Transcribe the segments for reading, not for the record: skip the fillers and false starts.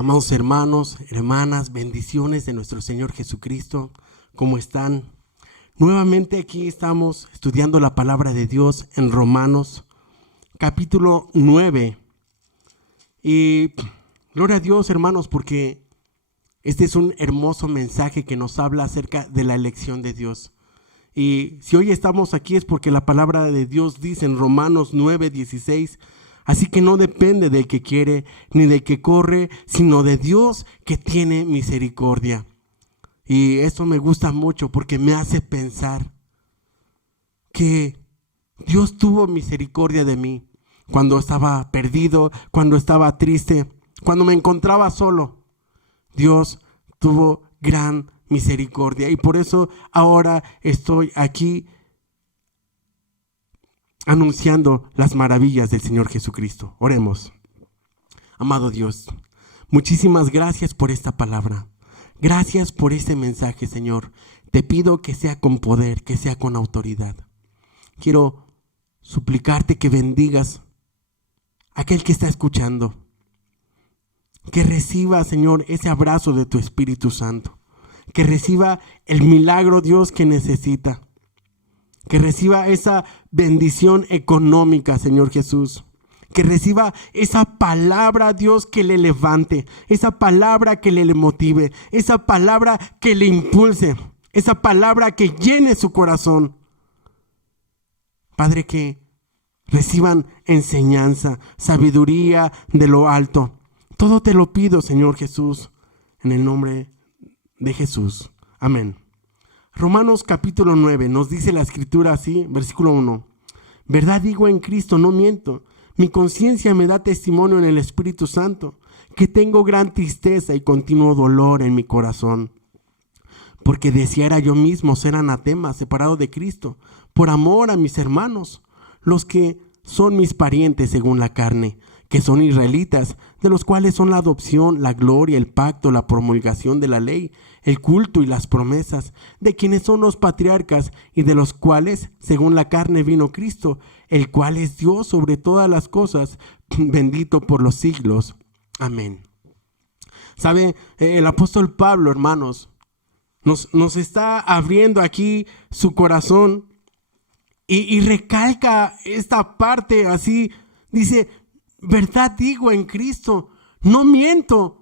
Amados hermanos, hermanas, bendiciones de nuestro Señor Jesucristo. ¿Cómo están? Nuevamente aquí estamos estudiando la palabra de Dios en Romanos, capítulo 9. Y gloria a Dios, hermanos, porque este es un hermoso mensaje que nos habla acerca de la elección de Dios. Y si hoy estamos aquí es porque la palabra de Dios dice en Romanos 9:16, así que no depende del que quiere ni del que corre, sino de Dios que tiene misericordia. Y eso me gusta mucho porque me hace pensar que Dios tuvo misericordia de mí cuando estaba perdido, cuando estaba triste, cuando me encontraba solo. Dios tuvo gran misericordia y por eso ahora estoy aquí anunciando las maravillas del Señor Jesucristo. Oremos. Amado Dios, muchísimas gracias por esta palabra. Gracias por este mensaje, Señor. Te pido que sea con poder, que sea con autoridad. Quiero suplicarte que bendigas a aquel que está escuchando. Que reciba, Señor, ese abrazo de tu Espíritu Santo. Que reciba el milagro, Dios, que necesita. Que reciba esa bendición económica, Señor Jesús. Que reciba esa palabra, Dios, que le levante. Esa palabra que le motive. Esa palabra que le impulse. Esa palabra que llene su corazón. Padre, que reciban enseñanza, sabiduría de lo alto. Todo te lo pido, Señor Jesús, en el nombre de Jesús. Amén. Romanos capítulo 9 nos dice la escritura así, versículo 1. Verdad digo en Cristo, no miento. Mi conciencia me da testimonio en el Espíritu Santo, que tengo gran tristeza y continuo dolor en mi corazón. Porque deseara yo mismo ser anatema, separado de Cristo, por amor a mis hermanos, los que son mis parientes según la carne, que son israelitas, de los cuales son la adopción, la gloria, el pacto, la promulgación de la ley, el culto y las promesas, de quienes son los patriarcas y de los cuales, según la carne, vino Cristo, el cual es Dios sobre todas las cosas, bendito por los siglos. Amén. ¿Sabe? El apóstol Pablo, hermanos, nos está abriendo aquí su corazón y recalca esta parte así, dice, verdad digo en Cristo, no miento.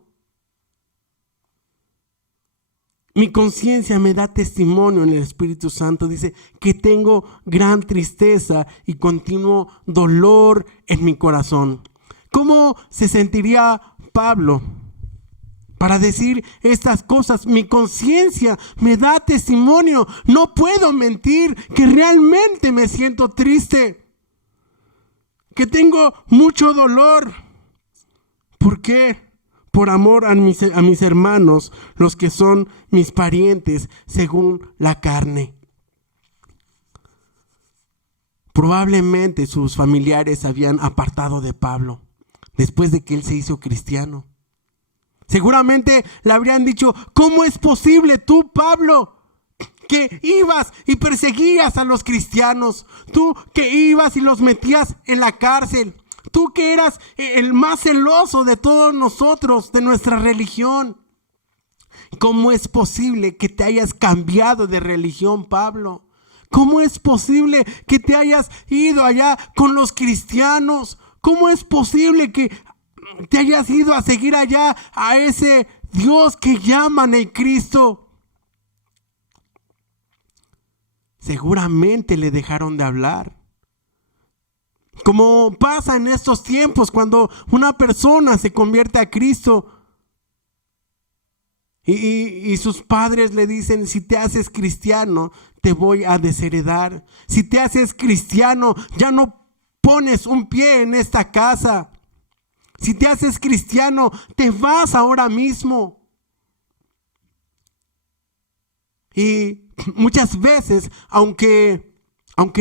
Mi conciencia me da testimonio en el Espíritu Santo. Dice que tengo gran tristeza y continuo dolor en mi corazón. ¿Cómo se sentiría Pablo para decir estas cosas? Mi conciencia me da testimonio. No puedo mentir que realmente me siento triste. Que tengo mucho dolor. ¿Por qué? Por amor a mis hermanos, los que son mis parientes según la carne. Probablemente sus familiares se habían apartado de Pablo después de que él se hizo cristiano. Seguramente le habrían dicho, ¿cómo es posible tú, Pablo, que ibas y perseguías a los cristianos? Tú que ibas y los metías en la cárcel. Tú que eras el más celoso de todos nosotros, de nuestra religión. ¿Cómo es posible que te hayas cambiado de religión, Pablo? ¿Cómo es posible que te hayas ido allá con los cristianos? ¿Cómo es posible que te hayas ido a seguir allá a ese Dios que llaman el Cristo? Seguramente le dejaron de hablar. Como pasa en estos tiempos cuando una persona se convierte a Cristo y sus padres le dicen, si te haces cristiano, te voy a desheredar. Si te haces cristiano, ya no pones un pie en esta casa. Si te haces cristiano, te vas ahora mismo. Y muchas veces, aunque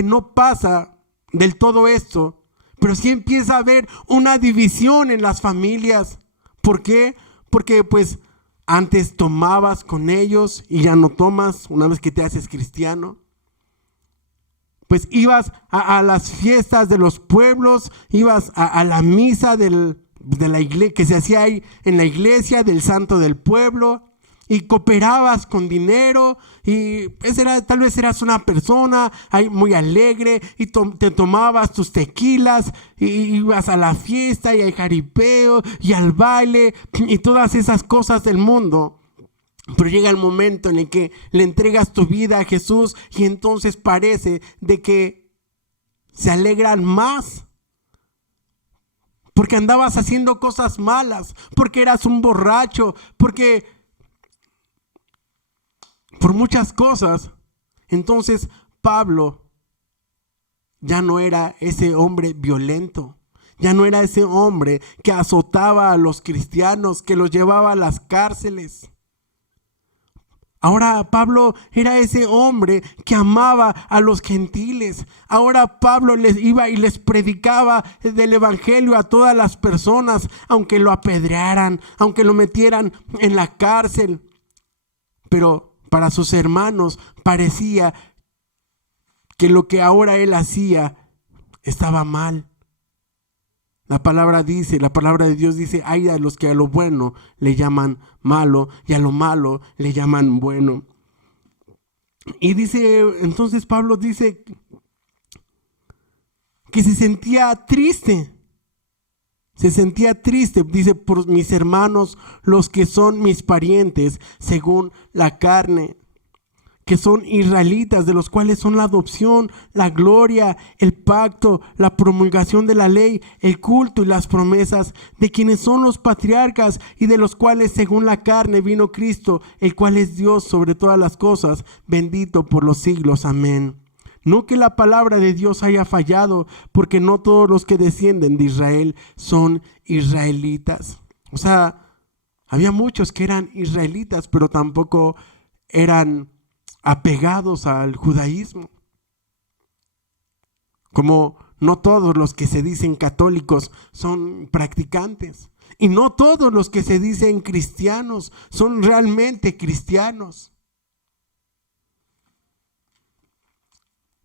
no pasa del todo esto, pero sí empieza a haber una división en las familias. ¿Por qué? Porque pues antes tomabas con ellos y ya no tomas una vez que te haces cristiano. Pues ibas a las fiestas de los pueblos, ibas a la misa del de la iglesia, que se hacía ahí en la iglesia del santo del pueblo, y cooperabas con dinero, y tal vez eras una persona muy alegre, y te tomabas tus tequilas, y ibas a la fiesta, y al jaripeo, y al baile, y todas esas cosas del mundo. Pero llega el momento en el que le entregas tu vida a Jesús, y entonces parece de que se alegran más. Porque andabas haciendo cosas malas, porque eras un borracho, por muchas cosas. Entonces Pablo ya no era ese hombre violento, ya no era ese hombre que azotaba a los cristianos, que los llevaba a las cárceles. Ahora Pablo era ese hombre que amaba a los gentiles. Ahora Pablo les iba y les predicaba del evangelio a todas las personas, aunque lo apedrearan, aunque lo metieran en la cárcel. Pero para sus hermanos parecía que lo que ahora él hacía estaba mal. La palabra de Dios dice, ay a los que a lo bueno le llaman malo y a lo malo le llaman bueno. Y entonces Pablo dice que se sentía triste. Dice, por mis hermanos, los que son mis parientes, según la carne, que son israelitas, de los cuales son la adopción, la gloria, el pacto, la promulgación de la ley, el culto y las promesas, de quienes son los patriarcas y de los cuales según la carne vino Cristo, el cual es Dios sobre todas las cosas, bendito por los siglos. Amén. No que la palabra de Dios haya fallado, porque no todos los que descienden de Israel son israelitas. O sea, había muchos que eran israelitas, pero tampoco eran apegados al judaísmo. Como no todos los que se dicen católicos son practicantes. Y no todos los que se dicen cristianos son realmente cristianos.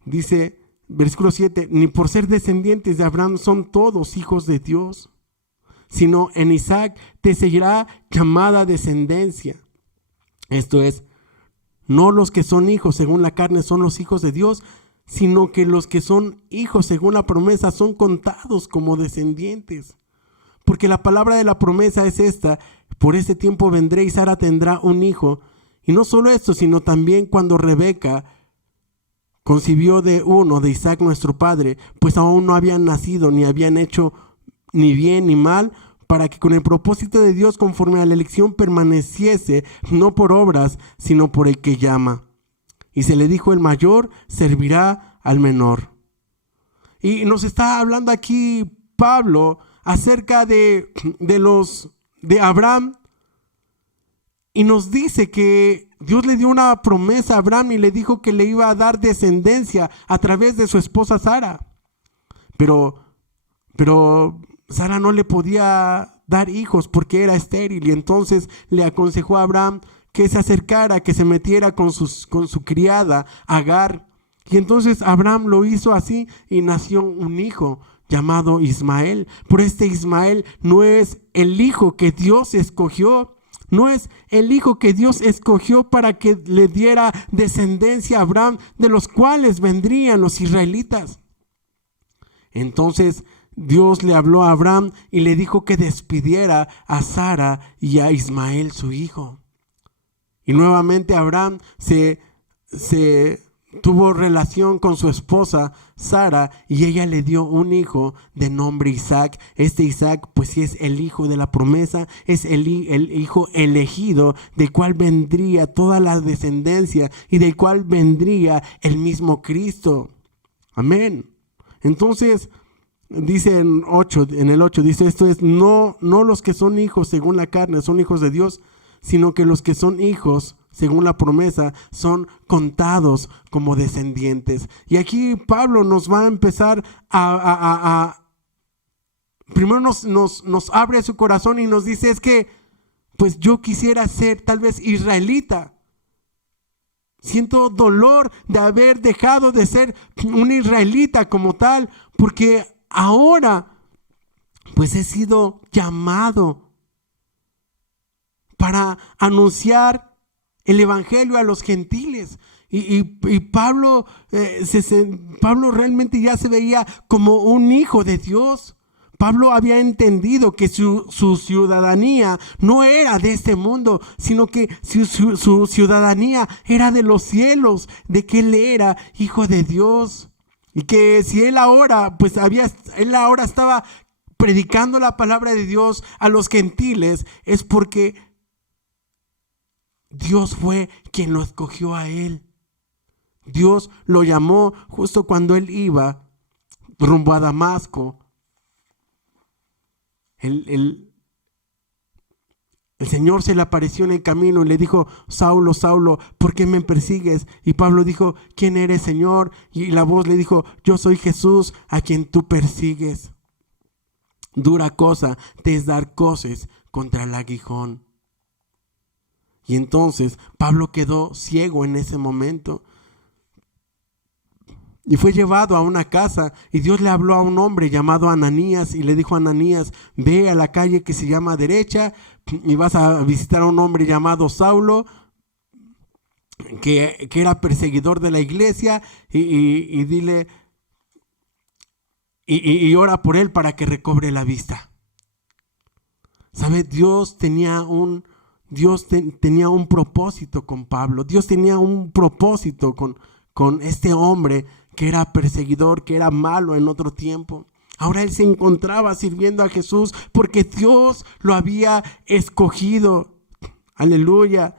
Dice, versículo 7, ni por ser descendientes de Abraham son todos hijos de Dios, sino en Isaac te seguirá llamada descendencia. Esto es, no los que son hijos según la carne son los hijos de Dios, sino que los que son hijos según la promesa son contados como descendientes. Porque la palabra de la promesa es esta, por ese tiempo vendré y Sara tendrá un hijo. Y no solo esto, sino también cuando Rebeca concibió de Isaac nuestro padre, pues aún no habían nacido, ni habían hecho ni bien ni mal, para que con el propósito de Dios conforme a la elección permaneciese, no por obras, sino por el que llama. Y se le dijo, el mayor servirá al menor. Y nos está hablando aquí Pablo acerca de Abraham, y nos dice que Dios le dio una promesa a Abraham y le dijo que le iba a dar descendencia a través de su esposa Sara. Pero Sara no le podía dar hijos porque era estéril, y entonces le aconsejó a Abraham que se acercara, que se metiera con su criada Agar. Y entonces Abraham lo hizo así y nació un hijo llamado Ismael. Pero este Ismael no es el hijo que Dios escogió. No es el hijo que Dios escogió para que le diera descendencia a Abraham, de los cuales vendrían los israelitas. Entonces Dios le habló a Abraham y le dijo que despidiera a Sara y a Ismael su hijo. Y nuevamente Abraham se tuvo relación con su esposa Sara, y ella le dio un hijo de nombre Isaac. Este Isaac pues sí es el hijo de la promesa, es el hijo elegido, del cual vendría toda la descendencia y del cual vendría el mismo Cristo. Amén. Entonces dice en el 8, dice, esto es, no los que son hijos según la carne son hijos de Dios, sino que los que son hijos según la promesa son contados como descendientes. Y aquí Pablo nos va a empezar primero nos abre su corazón y nos dice, es que pues yo quisiera ser tal vez israelita. Siento dolor de haber dejado de ser un israelita como tal, porque ahora pues he sido llamado para anunciar el evangelio a los gentiles. Y Pablo, Pablo realmente ya se veía como un hijo de Dios. Pablo había entendido que su ciudadanía no era de este mundo, sino que su ciudadanía era de los cielos, de que él era hijo de Dios. Y que si él ahora, él ahora estaba predicando la palabra de Dios a los gentiles, es porque Dios fue quien lo escogió a él. Dios lo llamó justo cuando él iba rumbo a Damasco. El Señor se le apareció en el camino y le dijo: Saulo, Saulo, ¿por qué me persigues? Y Pablo dijo: ¿quién eres, Señor? Y la voz le dijo: yo soy Jesús, a quien tú persigues. Dura cosa te es dar coces contra el aguijón. Y entonces Pablo quedó ciego en ese momento. Y fue llevado a una casa y Dios le habló a un hombre llamado Ananías y le dijo a Ananías: ve a la calle que se llama derecha y vas a visitar a un hombre llamado Saulo, que era perseguidor de la iglesia, y dile, y ora por él para que recobre la vista. ¿Sabe? Dios tenía un propósito con Pablo. Dios tenía un propósito con este hombre que era perseguidor, que era malo en otro tiempo. Ahora él se encontraba sirviendo a Jesús porque Dios lo había escogido. Aleluya.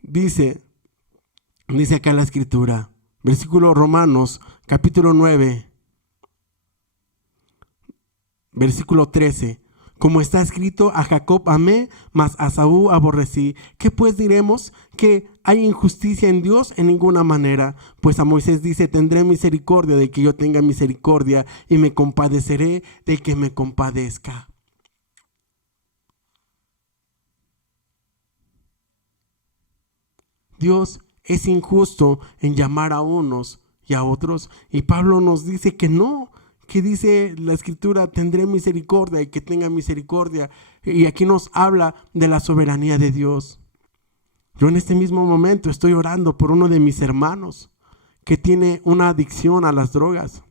Dice acá la escritura, versículo Romanos, capítulo 9, versículo 13. Como está escrito: a Jacob amé, mas a Esaú aborrecí. ¿Qué pues diremos? ¿Que hay injusticia en Dios? En ninguna manera. Pues a Moisés dice: tendré misericordia del que yo tenga misericordia, y me compadeceré del que me compadezca. Dios es injusto en llamar a unos y a otros. Y Pablo nos dice que no. Que dice la escritura: tendré misericordia y que tenga misericordia. Y aquí nos habla de la soberanía de Dios. Yo en este mismo momento estoy orando por uno de mis hermanos que tiene una adicción a las drogas.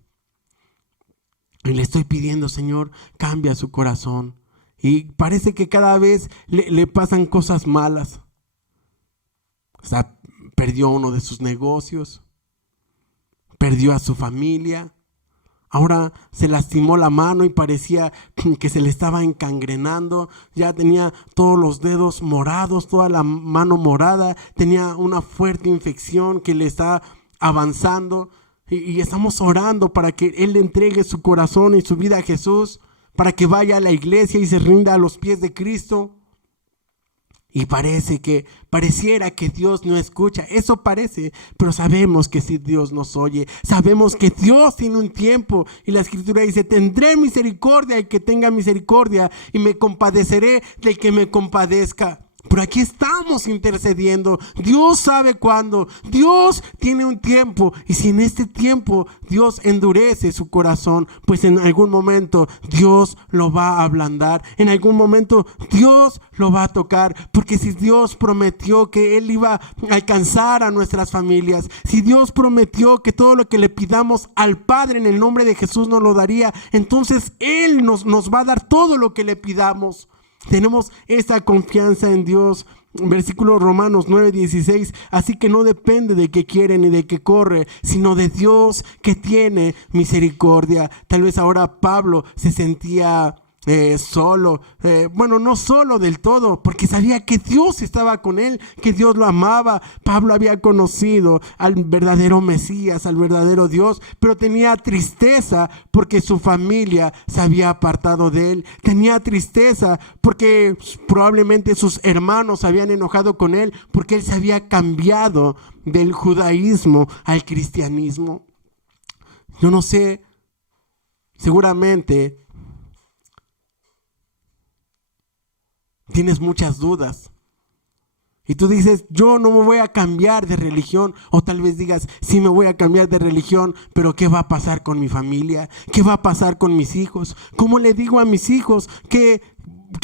Y le estoy pidiendo: Señor, cambia su corazón. Y parece que cada vez le pasan cosas malas. O sea, perdió uno de sus negocios, perdió a su familia. Ahora se lastimó la mano y parecía que se le estaba encangrenando. Ya tenía todos los dedos morados, toda la mano morada. Tenía una fuerte infección que le está avanzando. Y estamos orando para que él le entregue su corazón y su vida a Jesús, para que vaya a la iglesia y se rinda a los pies de Cristo. Y pareciera que Dios no escucha. Eso parece, pero sabemos que sí, Dios nos oye. Sabemos que Dios tiene un tiempo. Y la escritura dice: tendré misericordia el que tenga misericordia, y me compadeceré del que me compadezca. Pero aquí estamos intercediendo. Dios sabe cuándo. Dios tiene un tiempo. Y si en este tiempo Dios endurece su corazón, pues en algún momento Dios lo va a ablandar. En algún momento Dios lo va a tocar. Porque si Dios prometió que Él iba a alcanzar a nuestras familias, si Dios prometió que todo lo que le pidamos al Padre en el nombre de Jesús nos lo daría, entonces Él nos va a dar todo lo que le pidamos. Tenemos esa confianza en Dios. Versículo Romanos 9:16. Así que no depende de qué quiere ni de qué corre, sino de Dios que tiene misericordia. Tal vez ahora Pablo se sentía solo, bueno, no solo del todo, porque sabía que Dios estaba con él, que Dios lo amaba. Pablo había conocido al verdadero Mesías, al verdadero Dios, pero tenía tristeza porque su familia se había apartado de él. Tenía tristeza porque probablemente sus hermanos se habían enojado con él, porque él se había cambiado del judaísmo al cristianismo. Yo no sé, seguramente tienes muchas dudas. Y tú dices, yo no me voy a cambiar de religión. O tal vez digas, sí me voy a cambiar de religión, pero ¿qué va a pasar con mi familia? ¿Qué va a pasar con mis hijos? ¿Cómo le digo a mis hijos que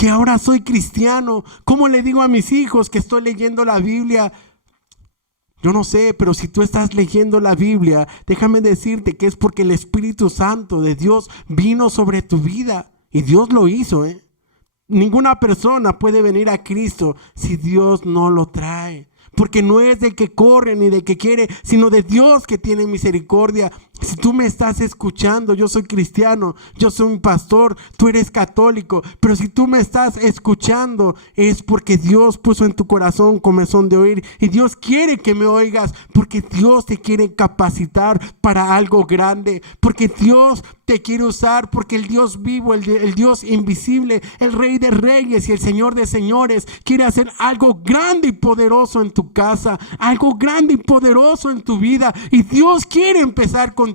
ahora soy cristiano? ¿Cómo le digo a mis hijos que estoy leyendo la Biblia? Yo no sé, pero si tú estás leyendo la Biblia, déjame decirte que es porque el Espíritu Santo de Dios vino sobre tu vida. Y Dios lo hizo, ¿eh? Ninguna persona puede venir a Cristo si Dios no lo trae. Porque no es de que corre ni de que quiere, sino de Dios que tiene misericordia. Si tú me estás escuchando, yo soy cristiano, yo soy un pastor, tú eres católico, pero si tú me estás escuchando es porque Dios puso en tu corazón comezón de oír y Dios quiere que me oigas, porque Dios te quiere capacitar para algo grande, porque Dios te quiere usar, porque el Dios vivo, el Dios invisible, el Rey de Reyes y el Señor de Señores quiere hacer algo grande y poderoso en tu casa, algo grande y poderoso en tu vida, y Dios quiere empezar contigo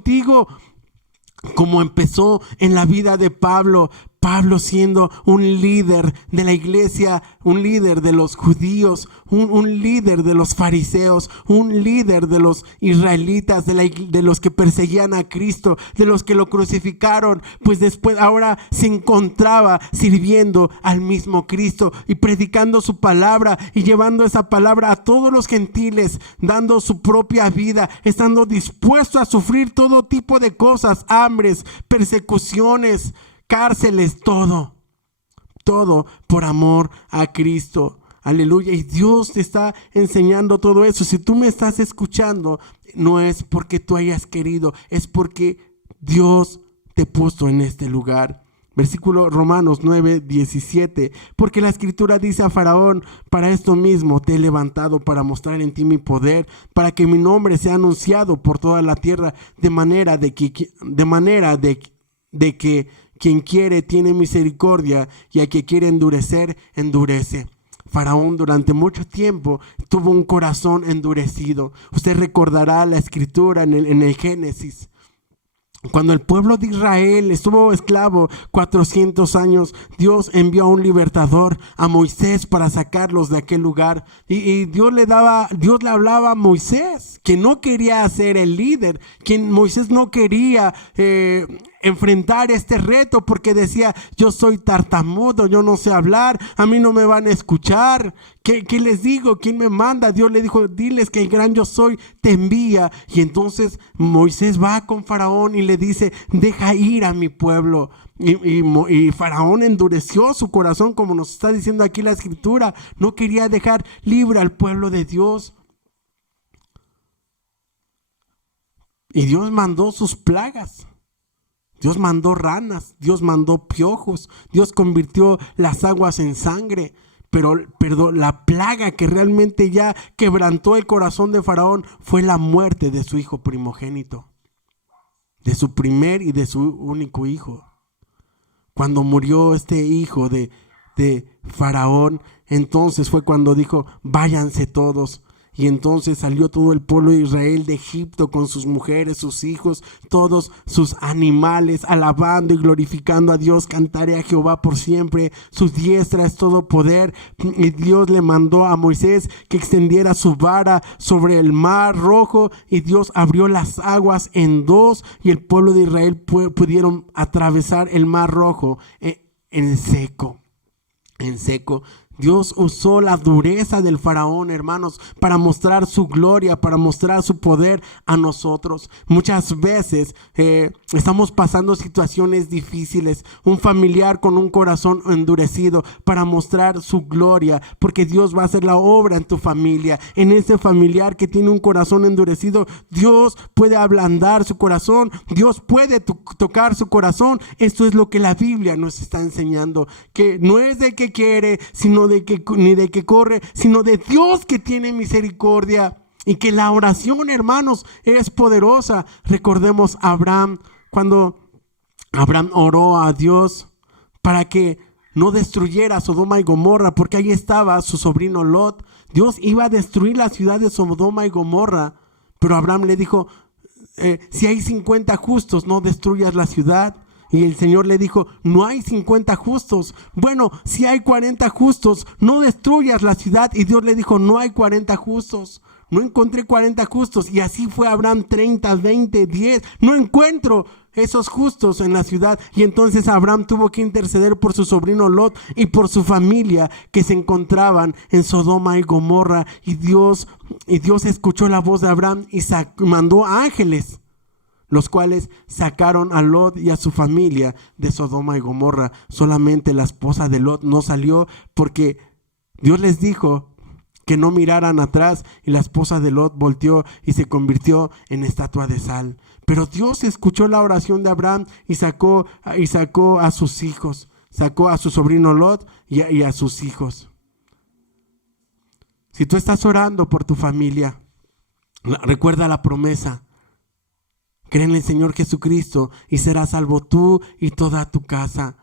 como empezó en la vida de Pablo. Pablo siendo un líder de la iglesia, un líder de los judíos, un líder de los fariseos, un líder de los israelitas, de los que perseguían a Cristo, de los que lo crucificaron, pues después ahora se encontraba sirviendo al mismo Cristo y predicando su palabra y llevando esa palabra a todos los gentiles, dando su propia vida, estando dispuesto a sufrir todo tipo de cosas, hambres, persecuciones, cárceles, todo por amor a Cristo. Aleluya. Y Dios te está enseñando todo eso. Si tú me estás escuchando, no es porque tú hayas querido, es porque Dios te puso en este lugar. Versículo Romanos 9:17. Porque la Escritura dice a Faraón: para esto mismo te he levantado, para mostrar en ti mi poder, para que mi nombre sea anunciado por toda la tierra, de manera de que quien quiere tiene misericordia, y al que quiere endurecer, endurece. Faraón durante mucho tiempo tuvo un corazón endurecido. Usted recordará la escritura en el Génesis. Cuando el pueblo de Israel estuvo esclavo 400 años, Dios envió a un libertador, a Moisés, para sacarlos de aquel lugar. Y Dios le hablaba a Moisés, que no quería ser el líder, que Moisés no quería enfrentar este reto porque decía: yo soy tartamudo, yo no sé hablar, a mí no me van a escuchar. ¿Qué les digo? ¿Quién me manda? Dios le dijo: diles que el gran yo soy te envía. Y entonces Moisés va con Faraón y le dice: deja ir a mi pueblo. Y Faraón endureció su corazón, como nos está diciendo aquí la Escritura. No quería dejar libre al pueblo de Dios. Y Dios mandó sus plagas. Dios mandó ranas, Dios mandó piojos, Dios convirtió las aguas en sangre. Pero la plaga que realmente ya quebrantó el corazón de Faraón fue la muerte de su hijo primogénito, de su primer y de su único hijo. Cuando murió este hijo de Faraón, entonces fue cuando dijo: váyanse todos. Y entonces salió todo el pueblo de Israel de Egipto con sus mujeres, sus hijos, todos sus animales, alabando y glorificando a Dios. Cantaré a Jehová por siempre, su diestra es todo poder. Y Dios le mandó a Moisés que extendiera su vara sobre el mar Rojo, y Dios abrió las aguas en dos, y el pueblo de Israel pudieron atravesar el mar Rojo en seco. Dios usó la dureza del faraón, hermanos, para mostrar su gloria, para mostrar su poder a nosotros. Muchas veces estamos pasando situaciones difíciles, un familiar con un corazón endurecido, para mostrar su gloria, porque Dios va a hacer la obra en tu familia. En ese familiar que tiene un corazón endurecido, Dios puede ablandar su corazón, Dios puede tocar su corazón. Esto es lo que la Biblia nos está enseñando, que no es de que quiere, sino ni de que corre, sino de Dios que tiene misericordia. Y que la oración, hermanos, es poderosa. Recordemos a Abraham, cuando Abraham oró a Dios para que no destruyera Sodoma y Gomorra, porque ahí estaba su sobrino Lot. Dios iba a destruir la ciudad de Sodoma y Gomorra, pero Abraham le dijo: si hay 50 justos, no destruyas la ciudad. Y el Señor le dijo, no hay 50 justos. Bueno, si hay 40 justos, no destruyas la ciudad. Y Dios le dijo, no hay 40 justos. No encontré 40 justos. Y así fue Abraham, 30, 20, 10. No encuentro esos justos en la ciudad. Y entonces Abraham tuvo que interceder por su sobrino Lot y por su familia que se encontraban en Sodoma y Gomorra. Y Dios escuchó la voz de Abraham y mandó ángeles, los cuales sacaron a Lot y a su familia de Sodoma y Gomorra. Solamente la esposa de Lot no salió porque Dios les dijo que no miraran atrás, y la esposa de Lot volteó y se convirtió en estatua de sal. Pero Dios escuchó la oración de Abraham y sacó a sus hijos, sacó a su sobrino Lot y a sus hijos. Si tú estás orando por tu familia, recuerda la promesa. Cree en el Señor Jesucristo y serás salvo tú y toda tu casa.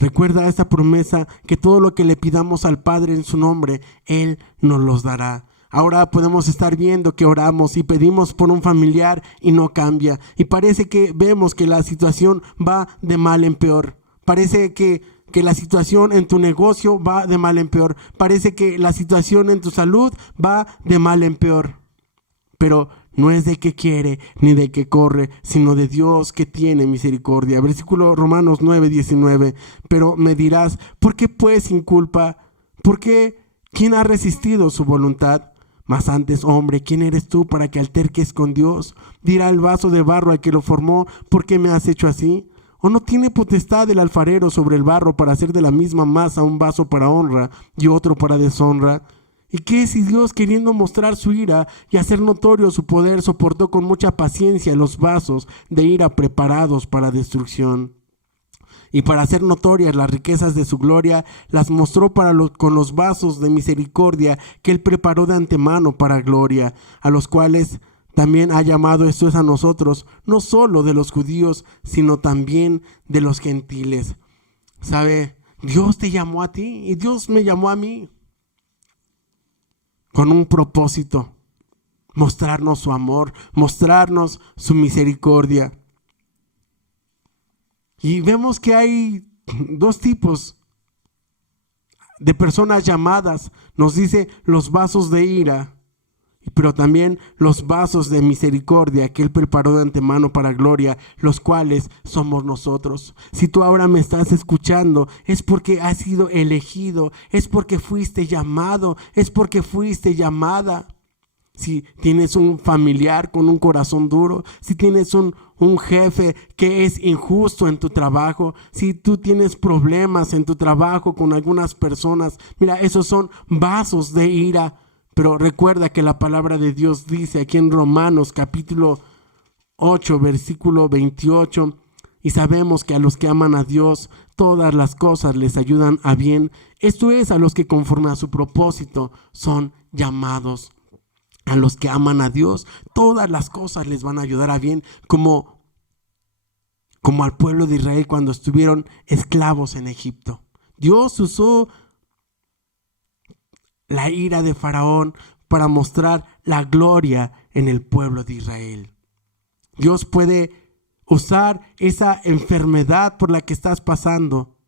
Recuerda esa promesa, que todo lo que le pidamos al Padre en su nombre, Él nos los dará. Ahora podemos estar viendo que oramos y pedimos por un familiar y no cambia. Y parece que vemos que la situación va de mal en peor. Parece que la situación en tu negocio va de mal en peor. Parece que la situación en tu salud va de mal en peor. Pero no es de que quiere ni de que corre, sino de Dios que tiene misericordia. Versículo Romanos 9:19. Pero me dirás, ¿por qué pues sin culpa? ¿Por qué? ¿Quién ha resistido su voluntad? Mas antes, hombre, ¿quién eres tú para que alterques con Dios? Dirá el vaso de barro al que lo formó, ¿por qué me has hecho así? ¿O no tiene potestad el alfarero sobre el barro para hacer de la misma masa un vaso para honra y otro para deshonra? ¿Y qué si Dios, queriendo mostrar su ira y hacer notorio su poder, soportó con mucha paciencia los vasos de ira preparados para destrucción? Y para hacer notorias las riquezas de su gloria, las mostró con los vasos de misericordia que Él preparó de antemano para gloria, a los cuales también ha llamado. Esto es a nosotros, no solo de los judíos, sino también de los gentiles. ¿Sabe? Dios te llamó a ti y Dios me llamó a mí con un propósito: mostrarnos su amor, mostrarnos su misericordia. Y vemos que hay dos tipos de personas llamadas. Nos dice los vasos de ira, pero también los vasos de misericordia que Él preparó de antemano para gloria, los cuales somos nosotros. Si tú ahora me estás escuchando, es porque has sido elegido, es porque fuiste llamado, es porque fuiste llamada. Si tienes un familiar con un corazón duro, si tienes un jefe que es injusto en tu trabajo, si tú tienes problemas en tu trabajo con algunas personas, mira, esos son vasos de ira. Pero recuerda que la palabra de Dios dice aquí en Romanos capítulo 8, versículo 28, y sabemos que a los que aman a Dios, todas las cosas les ayudan a bien. Esto es, a los que conforme a su propósito son llamados. A los que aman a Dios, todas las cosas les van a ayudar a bien, como al pueblo de Israel cuando estuvieron esclavos en Egipto. Dios usó la ira de Faraón para mostrar la gloria en el pueblo de Israel. Dios puede usar esa enfermedad por la que estás pasando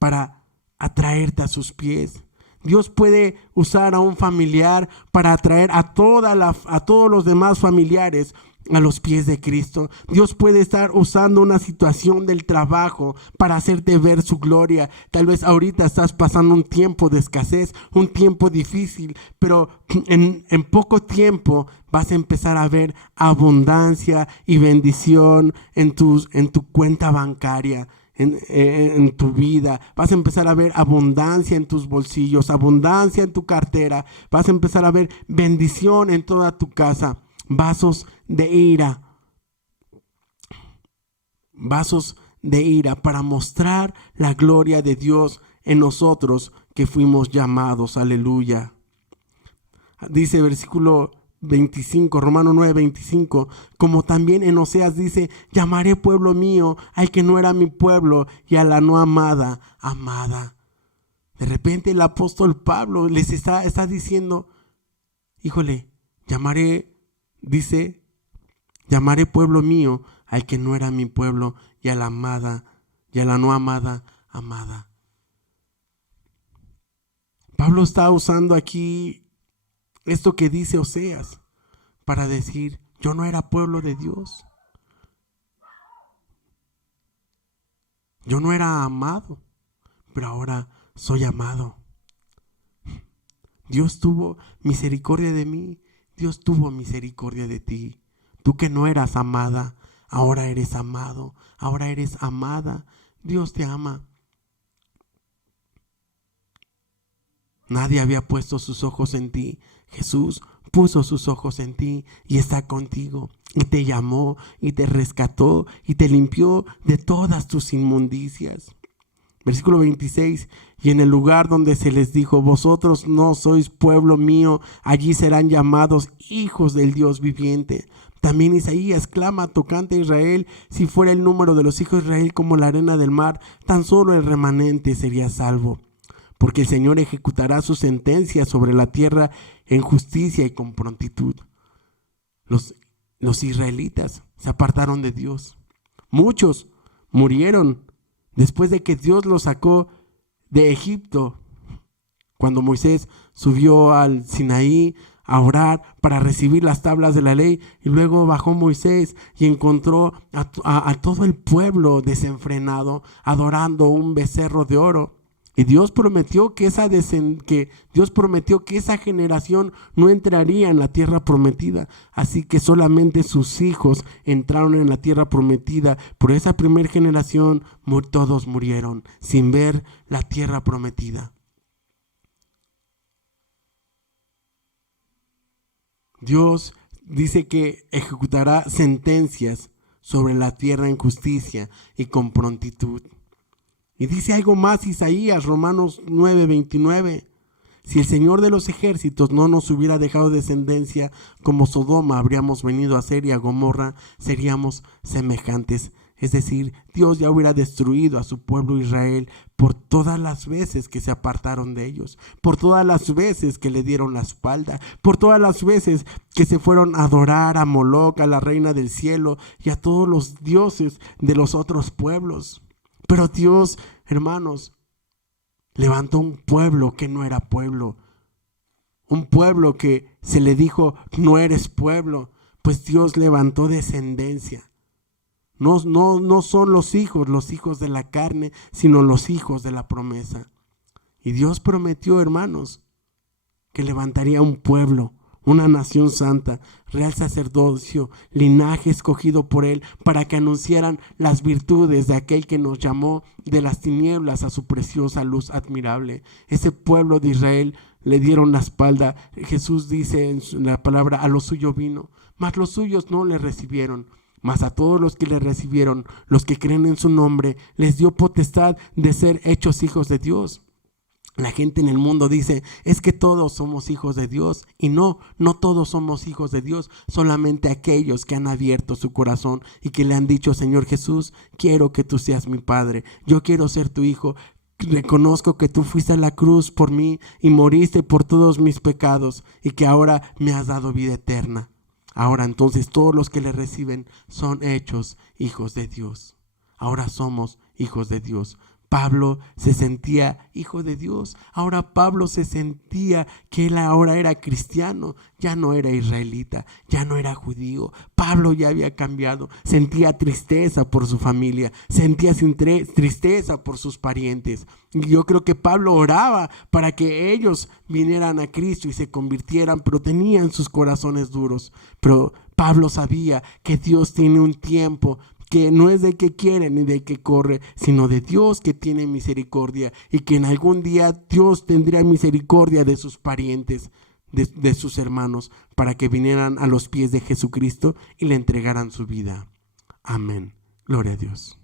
para atraerte a sus pies. Dios puede usar a un familiar para atraer a todos los demás familiares a los pies de Cristo. Dios puede estar usando una situación del trabajo para hacerte ver su gloria. Tal vez ahorita estás pasando un tiempo de escasez, un tiempo difícil, pero en poco tiempo vas a empezar a ver abundancia y bendición en tu cuenta bancaria. En tu vida, vas a empezar a ver abundancia en tus bolsillos, abundancia en tu cartera, vas a empezar a ver bendición en toda tu casa. Vasos de ira para mostrar la gloria de Dios en nosotros que fuimos llamados. Aleluya. Dice versículo 25, Romano 9:25, como también en Oseas dice: llamaré pueblo mío al que no era mi pueblo, y a la no amada, amada. De repente el apóstol Pablo les está diciendo, híjole, llamaré, dice Llamaré pueblo mío al que no era mi pueblo, y a la amada, y a la no amada, amada. Pablo está usando aquí esto que dice Oseas para decir, yo no era pueblo de Dios. Yo no era amado, pero ahora soy amado. Dios tuvo misericordia de mí, Dios tuvo misericordia de ti. Tú que no eras amada, ahora eres amado, ahora eres amada. Dios te ama. Nadie había puesto sus ojos en ti. Jesús puso sus ojos en ti y está contigo. Y te llamó y te rescató y te limpió de todas tus inmundicias. Versículo 26, y en el lugar donde se les dijo, vosotros no sois pueblo mío, allí serán llamados hijos del Dios viviente. También Isaías clama tocante a Israel, si fuera el número de los hijos de Israel como la arena del mar, tan solo el remanente sería salvo. Porque el Señor ejecutará su sentencia sobre la tierra en justicia y con prontitud. Los israelitas se apartaron de Dios. Muchos murieron después de que Dios los sacó de Egipto, cuando Moisés subió al Sinaí a orar para recibir las tablas de la ley, y luego bajó Moisés y encontró a todo el pueblo desenfrenado adorando un becerro de oro. Y Dios prometió que esa generación no entraría en la tierra prometida. Así que solamente sus hijos entraron en la tierra prometida. Por esa primera generación todos murieron sin ver la tierra prometida. Dios dice que ejecutará sentencias sobre la tierra en justicia y con prontitud. Y dice algo más Isaías, Romanos 9:29. Si el Señor de los ejércitos no nos hubiera dejado descendencia, como Sodoma habríamos venido a ser, y a Gomorra seríamos semejantes. Es decir, Dios ya hubiera destruido a su pueblo Israel por todas las veces que se apartaron de ellos, por todas las veces que le dieron la espalda, por todas las veces que se fueron a adorar a Moloc, a la reina del cielo y a todos los dioses de los otros pueblos. Pero Dios, hermanos, levantó un pueblo que no era pueblo. Un pueblo que se le dijo, no eres pueblo. Pues Dios levantó descendencia. No son los hijos de la carne, sino los hijos de la promesa. Y Dios prometió, hermanos, que levantaría un pueblo, una nación santa, real sacerdocio, linaje escogido por Él, para que anunciaran las virtudes de aquel que nos llamó de las tinieblas a su preciosa luz admirable. Ese pueblo de Israel le dieron la espalda. Jesús dice en la palabra, a lo suyo vino, mas los suyos no le recibieron. Mas a todos los que le recibieron, los que creen en su nombre, les dio potestad de ser hechos hijos de Dios. La gente en el mundo dice, es que todos somos hijos de Dios. Y no todos somos hijos de Dios. Solamente aquellos que han abierto su corazón y que le han dicho, Señor Jesús, quiero que tú seas mi Padre. Yo quiero ser tu hijo. Reconozco que tú fuiste a la cruz por mí y moriste por todos mis pecados y que ahora me has dado vida eterna. Ahora entonces todos los que le reciben son hechos hijos de Dios. Ahora somos hijos de Dios. Pablo se sentía hijo de Dios. Ahora Pablo se sentía que él ahora era cristiano. Ya no era israelita, ya no era judío. Pablo ya había cambiado. Sentía tristeza por su familia, sentía tristeza por sus parientes. Y yo creo que Pablo oraba para que ellos vinieran a Cristo y se convirtieran, pero tenían sus corazones duros. Pero Pablo sabía que Dios tiene un tiempo que no es de que quiere ni de que corre, sino de Dios que tiene misericordia, y que en algún día Dios tendría misericordia de sus parientes, de sus hermanos, para que vinieran a los pies de Jesucristo y le entregaran su vida. Amén. Gloria a Dios.